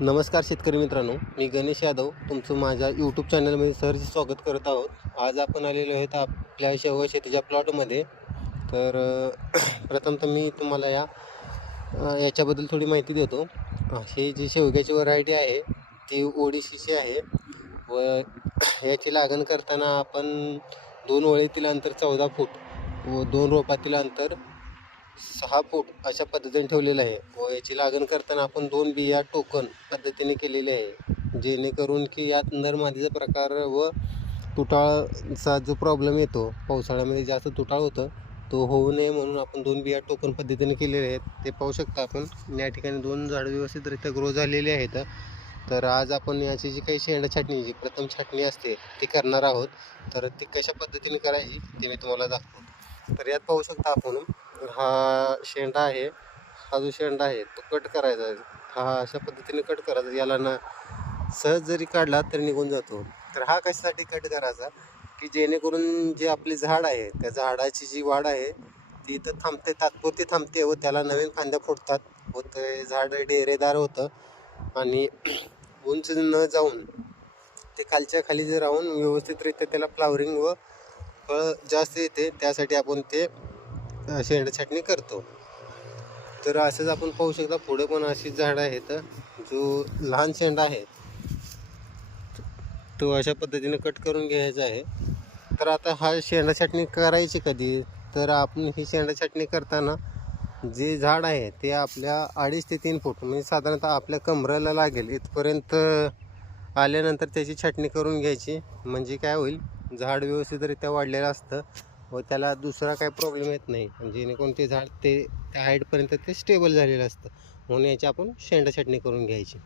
नमस्कार शेतकरी मित्रांनो, मी गणेश यादव तुमचं माझ्या यूट्यूब चॅनलमध्ये सहर्ष स्वागत करत आहोत. आज आपण आलेलो आहेत आपल्या शेतीच्या प्लॉटमध्ये. तर प्रथमतः मी तुम्हाला याच्याबद्दल थोडी माहिती देतो. ही जी शेवग्याची व्हरायटी आहे ती ओडिशीची आहे व याची लागण करताना आपण 2 ओळीतील अंतर 14 फूट व 2 रोपातील अंतर 6 फूट अशा पद्धतीने ठेवलेलं आहे व याची लागण करताना आपण 2 बिया टोकन पद्धतीने केलेले आहे, जेणेकरून की यात नर मादीचा प्रकार व तुटाळचा जो प्रॉब्लेम येतो पावसाळ्यामध्ये जास्त तुटाळ होतं तो होऊ नये म्हणून आपण 2 बिया टोकन पद्धतीने केलेले आहेत. ते पाहू शकता आपण या ठिकाणी 2 झाडं व्यवस्थितरित्या ग्रो झालेले आहेत. तर आज आपण याची जी काही शेंडा छाटणी जी प्रथम छाटणी असते ती करणार आहोत. तर ती कशा पद्धतीने करायची ते मी तुम्हाला दाखवतो. तर यात पाहू शकता आपण हा शेंडा आहे. हा जो शेंडा आहे तो कट करायचा आहे. हा अशा पद्धतीने कट करायचा, याला ना सहज जरी काढला तरी निघून जातो. तर हा कशासाठी कट करायचा की जेणेकरून जे आपले झाड आहे त्या झाडाची जी वाढ आहे ती इथं थांबते, तात्पुरती थांबते व त्याला नवीन फांद्या फुटतात व ते झाड डेरेदार होतं आणि उंच न जाऊन ते खालच्या खाली जे राहून व्यवस्थितरित्या त्याला फ्लावरिंग व फळ जास्त येते. त्यासाठी आपण ते शेंडा छाटणी करतो. तर असंच आपण पाहू शकता पुढे पण अशी झाडं आहेत. जो लहान शेंडा आहे तो अशा पद्धतीने कट करून घ्यायचा आहे. तर आता हा शेंडा छाटणी करायची कधी, तर आपण ही शेंडा छाटणी करताना जे झाड आहे ते आपल्या 2.5 ते 3 फूट म्हणजे साधारणतः आपल्या कमरेला लागेल इथपर्यंत आल्यानंतर त्याची छाटणी करून घ्यायची. म्हणजे काय होईल, झाड व्यवस्थितरित्या वाढलेलं असतं व त्याला दुसरा काही प्रॉब्लेम येत नाही, जेणेकरून ते झाड ते त्या हाईटपर्यंत ते स्टेबल झालेलं असतं. म्हणून याची आपण शेंडा छाटणी करून घ्यायची.